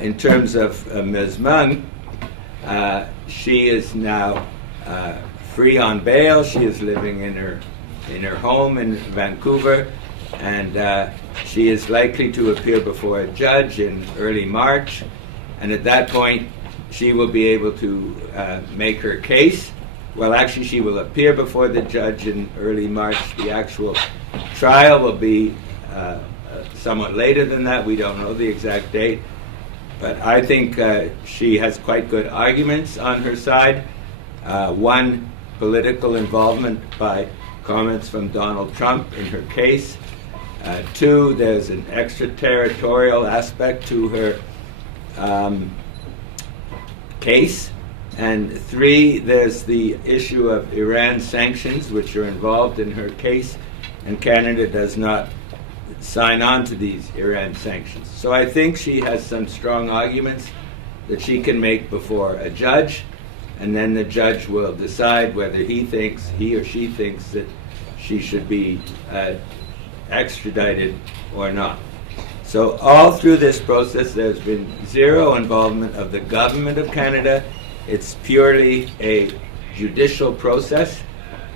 In terms of Ms. Meng, she is now free on bail. She is living in her home in Vancouver, and she is likely to appear before a judge in early March. And at that point, she will be able to make her case. Well, actually, she will appear before the judge in early March. The actual trial will be somewhat later than that. We don't know the exact date. But I think she has quite good arguments on her side. One, political involvement by comments from Donald Trump in her case. Two, there's an extraterritorial aspect to her case. And three, there's the issue of Iran sanctions, which are involved in her case, and Canada does not sign on to these Iran sanctions. So I think she has some strong arguments that she can make before a judge, and then the judge will decide whether he or she thinks that she should be extradited or not. So all through this process, there's been zero involvement of the government of Canada. It's purely a judicial process.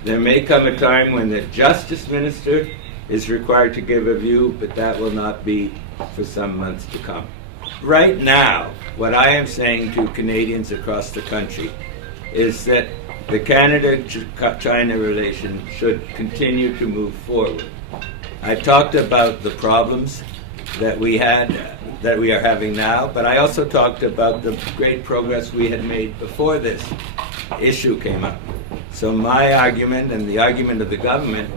There may come a time when the Justice Minister is required to give a view, but that will not be for some months to come. Right now, what I am saying to Canadians across the country is that the Canada-China relation should continue to move forward. I talked about the problems that we are having now, but I also talked about the great progress we had made before this issue came up. So my argument, and the argument of the government,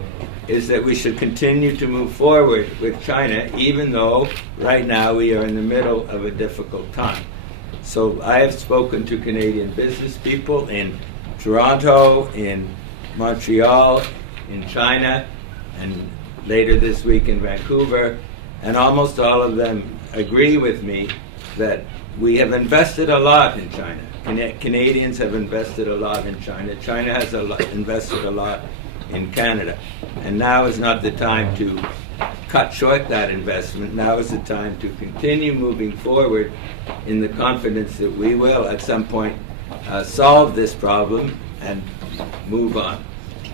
is that we should continue to move forward with China, even though right now we are in the middle of a difficult time. So I have spoken to Canadian business people in Toronto, in Montreal, in China, and later this week in Vancouver, and almost all of them agree with me that we have invested a lot in China. Canadians have invested a lot in China. China has invested a lot in Canada. And now is not the time to cut short that investment. Now is the time to continue moving forward in the confidence that we will at some point solve this problem and move on.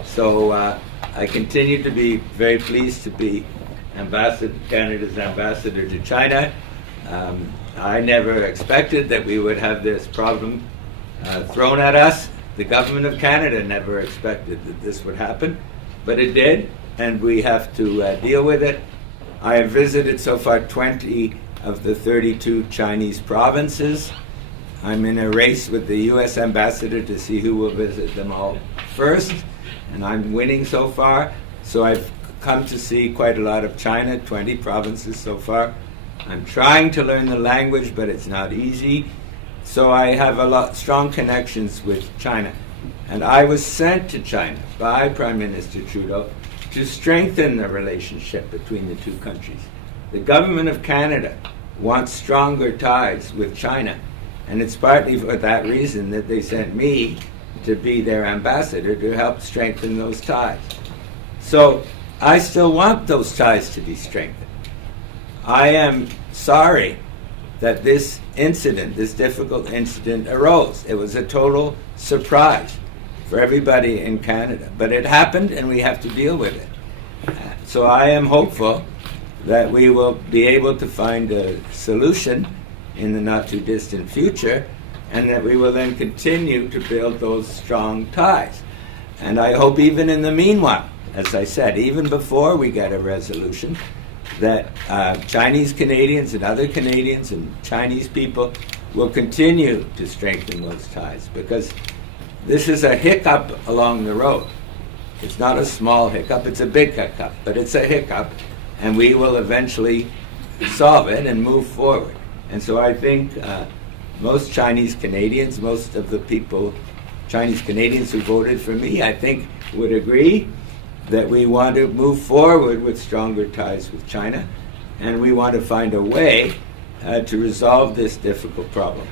So I continue to be very pleased to be Canada's ambassador to China. I never expected that we would have this problem thrown at us. The government of Canada never expected that this would happen, but it did, and we have to deal with it. I have visited so far 20 of the 32 Chinese provinces. I'm in a race with the U.S. ambassador to see who will visit them all first, and I'm winning so far. So I've come to see quite a lot of China, 20 provinces so far. I'm trying to learn the language, but it's not easy. So I have strong connections with China. And I was sent to China by Prime Minister Trudeau to strengthen the relationship between the two countries. The government of Canada wants stronger ties with China. And it's partly for that reason that they sent me to be their ambassador to help strengthen those ties. So I still want those ties to be strengthened. I am sorry that this incident, this difficult incident, arose. It was a total surprise for everybody in Canada. But it happened, and we have to deal with it. So I am hopeful that we will be able to find a solution in the not-too-distant future, and that we will then continue to build those strong ties. And I hope even in the meanwhile, as I said, even before we get a resolution, that Chinese Canadians and other Canadians and Chinese people will continue to strengthen those ties, because this is a hiccup along the road. It's not a small hiccup, it's a big hiccup, but it's a hiccup, and we will eventually solve it and move forward. And so I think most Chinese Canadians, most of the people, Chinese Canadians who voted for me, I think would agree that we want to move forward with stronger ties with China, and we want to find a way to resolve this difficult problem.